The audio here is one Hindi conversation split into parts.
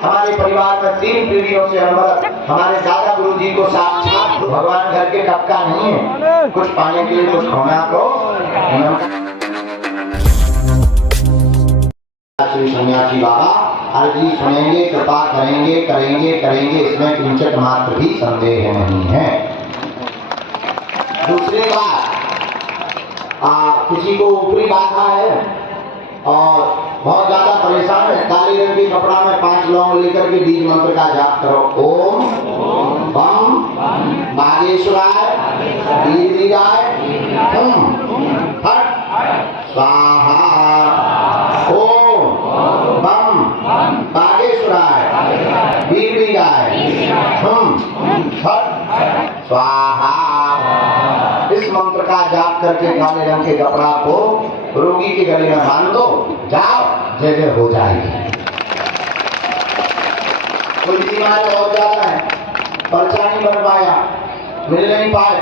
हमारे परिवार में 3 पीढ़ियों से हमारे दादा गुरु जी को साक्षात भगवान घर के टपका नहीं है, कुछ पाने के लिए कुछ खोना को श्री सन्यासी बाबा अर्जी सुनेंगे, कृपा करेंगे, करेंगे, इसमें किंचित मात्र भी संदेह नहीं है। दूसरी बात, किसी को ऊपरी बाधा है और बहुत ज्यादा परेशान है, काली रंग के कपड़ा में 5 लौंग लेकर के बीज मंत्र का जाप करो। ओम बम बागेश्वराय वीरवीराय हुम फट स्वाहा। ओम बम बागेश्वराय वीरवीराय हुम फट स्वाहा। इस मंत्र का जाप करके काले रंग के कपड़ा को रोगी के गले में बांध दो, जाओ, जय जय हो जाएगी। कोई बीमार बहुत ज्यादा है, पर्चा नहीं बन पाया, मिल नहीं पाए,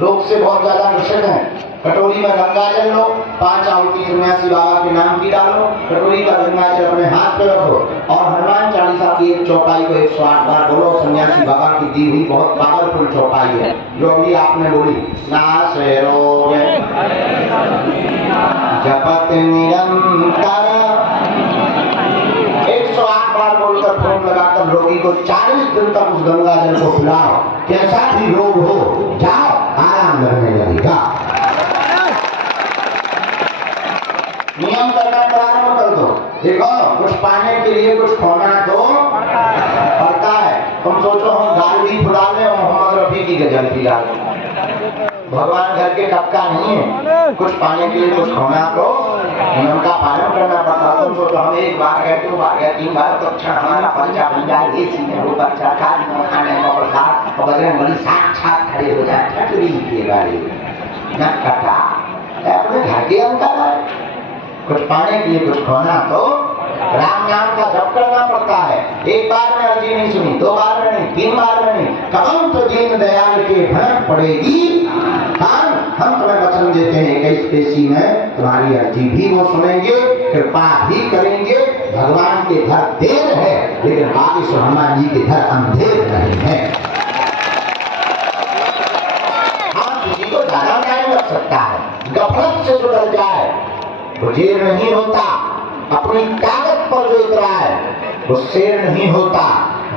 लोग से बहुत ज्यादा ग्रसित है, कटोरी में गंगा जल लो, 5 आहुति सन्यासी बाबा के नाम की डालो, कटोरी का गंगा जल अपने हाथ पे रखो और हनुमान चालीसा की एक चौपाई को 108 बार बोलो। सन्यासी बाबा की दी हुई बहुत पावरफुल चौपाई है, जो भी आपने बोली, नासे रोगे जपत निरंतर, 108 बार बोलकर फोन लगाकर रोगी को 40 दिन तक उस गंगा जल को पिलाओ, कैसा भी रोग हो, जाओ, आराम लगने लगेगा। नियम करना प्रारंभ कर दो, देखो कुछ पाने के लिए कुछ खोना तो पड़ता है। तुम सोचो हम दाल भी फुला लें और मोहम्मद रफी की गजल भी ला लें, भगवान घर के टपका नहीं है, कुछ पाने के लिए कुछ खोना तो नियम का पालन करना पड़ता है। तुम सोचो हम 1 बार गए, 2 बार गए, 3 बार तो क्षण हमारा पर्चा बन जाए, ये सीने वो पर्चा खाने का प्रसाद और बजरंग बली साक्षात खड़े हो जाए, ठटरी के बारे न कटा अपने घर के अंतर है। कुछ पाने के लिए कुछ खोना तो राम नाम का जप करना पड़ता है। 1 बार में अर्जी नहीं सुनी, 2 बार में नहीं, 3 बार में नहीं, कदम तो दीन दयाल के भनक पड़ेगी। हम तुम्हें वचन देते हैं 21 पेशी में तुम्हारी अर्जी भी वो सुनेंगे, कृपा भी करेंगे। भगवान के घर देर है लेकिन बागेश्वर हनुमान जी के घर अंधेर नहीं है। हाँ, किसी को ज्यादा टाइम लग सकता है, गफलत से जुड़ जाए वो जेर नहीं होता, अपनी ताकत पर जो उतरा है वो शेर नहीं होता।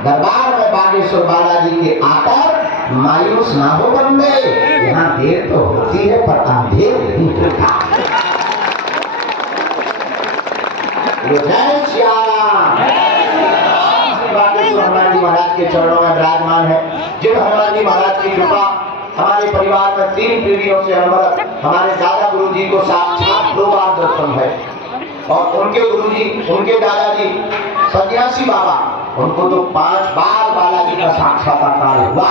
दरबार में बागेश्वर बालाजी के आकर मायूस ना हो बंदे, यहाँ देर तो होती है पर अंधेर नहीं होता। जय श्री राम। बागेश्वर हनुमान जी महाराज के चरणों में विराजमान है। जिन हनुमान जी महाराज की कृपा हमारे परिवार में 3 पीढ़ियों से हमारे दादा गुरु जी को साक्षात 2 बार दर्शन है और उनके गुरु जी, उनके दादाजी सन्यासी बाबा, उनको तो 5 बार बालाजी का साक्षात्कार हुआ।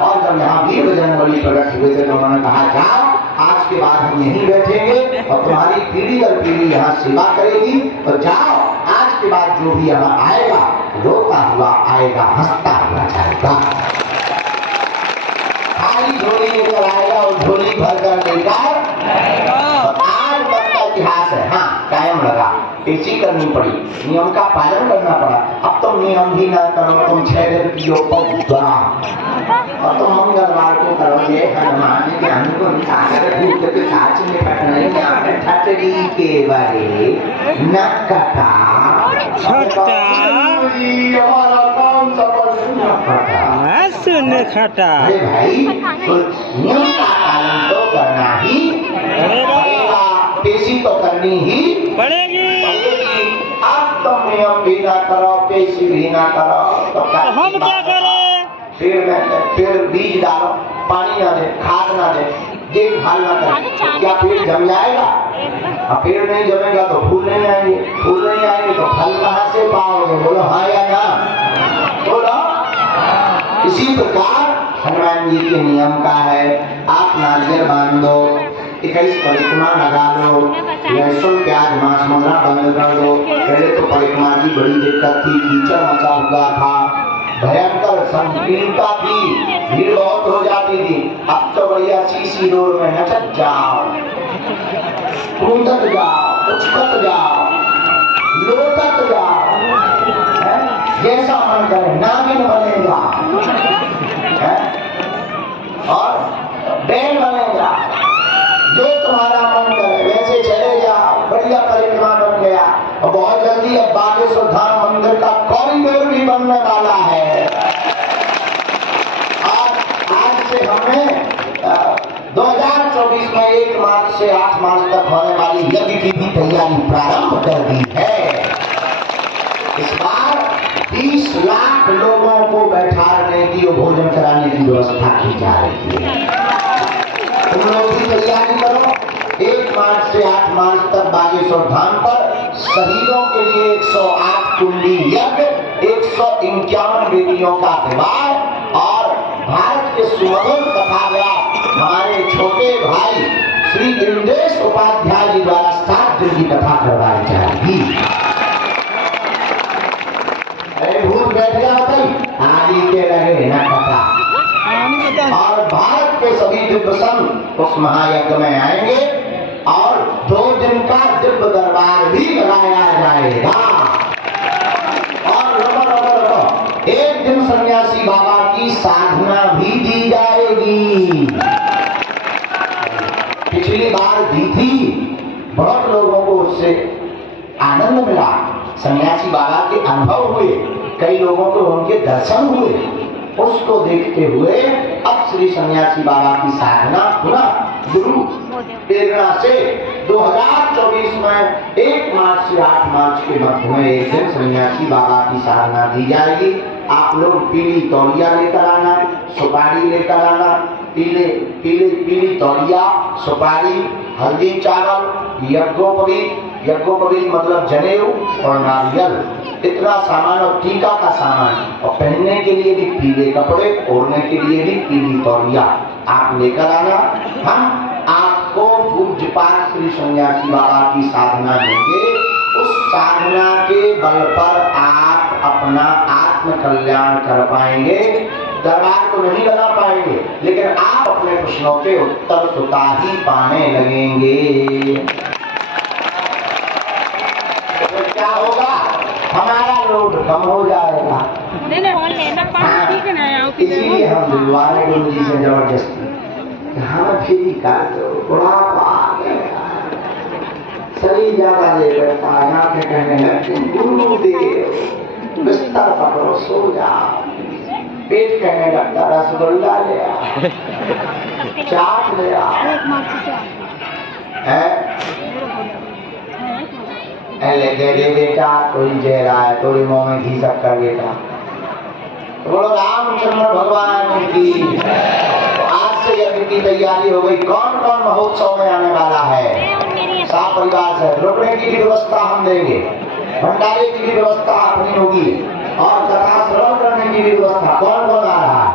और जब यहाँ वीर बजरंग बली प्रकट हुए थे तो उन्होंने कहा, जाओ आज के बाद हम यहीं बैठेंगे और तुम्हारी पीढ़ी दर पीढ़ी यहाँ सेवा करेगी, तो जाओ आज के बाद जो भी यहाँ आएगा रोता हुआ आएगा, हंसता हुआ जाएगा, खाली झोली लेकर आएगा और झोली भर कर लेकर। आज तक का इतिहास है, हाँ कायम लगा, पेशी करनी पड़ी, नियम का पालन करना पड़ा। अब तुम नियम भी ना करो, तुम 6 दिन पियो और तुम मंगलवार को करोगे हनुमान ज्ञान को निकाल भूत के साथ में पटने ठटरी के बारे न कटा हमारा काम सुन खटा। अरे भाई तो नियम का पालन तो करना ही पड़ेगा, पेशी तो करनी ही पड़ेगी। अब तुम नियम भी ना करो, पेशी भी ना करो तो हम क्या करें? पेड़ बीज डालो, पानी ना दे, खाद ना दे, देखभाल ना करे, क्या पेड़ जम जाएगा? अब पेड़ नहीं जमेगा तो फूल नहीं आएंगे, फूल नहीं आएंगे तो फल कहाँ से पाओगे? बोलो हाँ या ना? बोलो। इसी प्रकार हनुमान जी के नियम का है, आप नारियल बांध दो, 21 परिक्रमा लगा लो, लहसुन प्याज मांस मरना बंद कर दो। पहले तो परिक्रमा की बड़ी दिक्कत थी, कीचड़ मचा हुआ था, भयंकर संकीर्णता थी, भीड़ बहुत हो जाती थी। अब तो बढ़िया सीसी रोड में नचत जाओ, कूदत जाओ, उछकत जाओ, लोटत जाओ, जैसा मन करे नागिन बनेगा और बैल बनेगा, जो तुम्हारा मन करे वैसे चले जाओ। बढ़िया परिक्रमा बन गया और बहुत जल्दी अब बागेश्वर धाम मंदिर का कॉरिडोर भी बनने वाला है। आज से हमने 2024 में 1 मार्च से 8 मार्च तक होने वाली यज्ञ की भी तैयारी प्रारंभ कर दी है। इस बार 20 लाख लोगों को बैठाने की और भोजन कराने की व्यवस्था की जा रही है। तुम लोग भी तैयारी करो। 1 मार्च से 8 मार्च तक बागेश्वर धाम पर शहीदों के लिए 108 कुंडी यज्ञ, 151 बेटियों का विवाह और भारत के सुमधुर कथाव्यास हमारे छोटे भाई श्री इंदेश उपाध्याय जी द्वारा 7 दिन की कथा करवाई जाएगी। अरे भूत बैठ गया भाई, आदि के लगे न कथा। और भारत के सभी दिव्य संत उस महायज्ञ में आएंगे और 2 दिन का दिव्य दरबार भी लगाया जाएगा। और 1 दिन सन्यासी बाबा की साधना भी दी जाएगी। पिछली बार दी थी, बहुत लोगों को उससे आनंद मिला, सन्यासी बाबा के अनुभव हुए, कई लोगों को उनके दर्शन हुए। उसको देखते हुए अब श्री सन्यासी बाबा की साधना पुनः गुरु प्रेरणा से 2024 में 1 मार्च से 8 मार्च के मध्य में 1 दिन सन्यासी बाबा की साधना दी जाएगी। आप लोग पीली तौलिया लेकर आना, सुपारी लेकर आना, पीली तौलिया, सुपारी, हल्दी, चावल, यज्ञोपवीत मतलब जनेऊ और नारियल, इतना सामान और टीका का सामान और पहनने के लिए भी पीले कपड़े, ओढ़ने के लिए भी पीली तौलिया आप लेकर आना। हम आपको पूज्यपाद श्री सन्यासी बाबा की साधना देंगे। उस साधना के बल पर आप अपना आत्म कल्याण कर पाएंगे। दरबार को नहीं लगा पाएंगे, लेकिन आप अपने प्रश्नों के उत्तर स्वतः ही पाने लगेंगे। तो क्या होगा, हमारा लोड कम हो जाएगा। इसीलिए हम दिलवाने गुरु जी से जबरदस्ती हमें फ्री कर दो, बुढ़ापा आ गया, शरीर ज्यादा ले बैठा, यहाँ के कहने लगते गुरुदेव बिस्तर पकड़ो सो जाओ, पेट कहने लगता रसगुल्ला ले आओ, चाट ले आओ, ले दे बेटा, कोई जे रहा है थोड़ी मुँह में घी शक्कर बेटा। बोलो रामचंद्र भगवान की। आज से यज्ञ की तैयारी हो गई। कौन कौन महोत्सव में आने वाला है? साथ परिवार से रुकने की भी व्यवस्था हम देंगे, भंडारे की भी व्यवस्था अपनी होगी और कथा श्रवण करने की भी व्यवस्था। कौन कौन आ रहा है?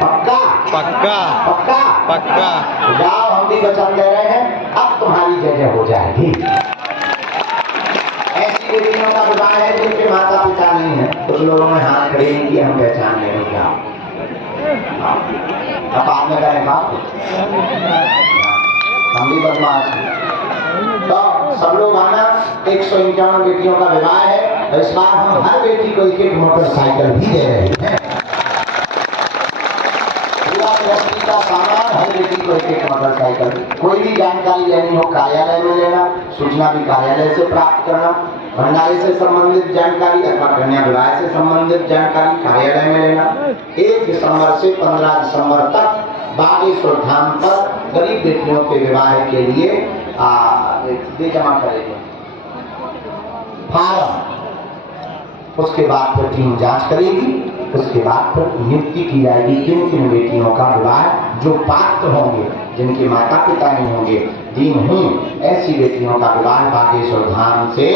पक्का पक्का पक्का पक्का। जाओ, हम भी वचन दे रहे हैं, अब तुम्हारी जय हो जाएगी। ऐसी बेटियों का विवाह है जिनके माता पिता नहीं है। कुछ लोगों ने हाथ खड़े नहीं किए, हम पहचान नहीं क्या। अब बाद में करें बात, हम भी बदमाश हैं। तो सब लोग आना। 151 बेटियों का विवाह है और इस बार हम हर बेटी को 1-1 मोटरसाइकिल भी दे रहे हैं। पूरा गृहस्थी का सामान हर बेटी को 1-1 मोटरसाइकिल। कोई भी जानकारी लेनी हो कार्यालय में लेना, सूचना भी कार्यालय से प्राप्त करना। भंडारे से संबंधित जानकारी अथवा कन्या विवाह से संबंधित जानकारी कार्यालय में लेना। 1 दिसंबर से 15 दिसंबर तक बागेश्वर धाम पर गरीब बेटियों के विवाह के लिए दे जमा करेंगे फार्म। उसके बाद फिर टीम जांच करेगी, उसके बाद फिर नियुक्ति की जाएगी किन किन बेटियों का विवाह जो पात्र होंगे, जिनके माता पिता नहीं होंगे, दीनहीन ऐसी बेटियों का विवाह बागेश्वर धाम से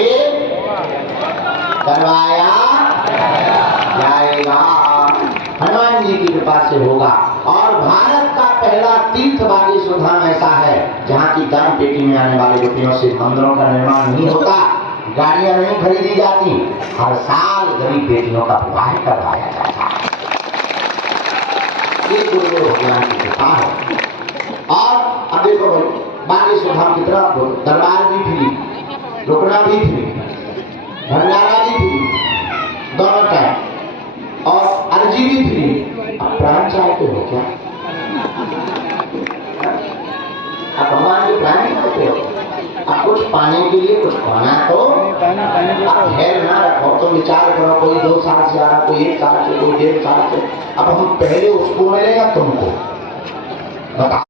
करवाया जाएगा। हनुमान जी की कृपा से होगा। और भारत का पहला तीर्थ बागेश्वर धाम ऐसा है जहाँ की दान पेटी में आने वाले रुपयों से मंदिरों का निर्माण नहीं होता, गाड़ियां नहीं खरीदी जाती, हर साल गरीब बेटियों का विवाह करवाया जाता है। ये गुरुदेव भगवान की कृपा है। और अब देखो बागेश्वर धाम कितना दरबार भी फ्री, रुकना भी फ्री, भंडारा भी फ्री, दोनों क्या? आप भगवान की प्लानिंग करते हो। आप कुछ पाने के लिए कुछ खाना तो आप धैर्य ना रखो, तो विचार करो, कोई 2 साल से आ रहा, कोई 1 साल से, कोई 1.5 साल से। अब हम पहले उसको मिलेगा तुमको बता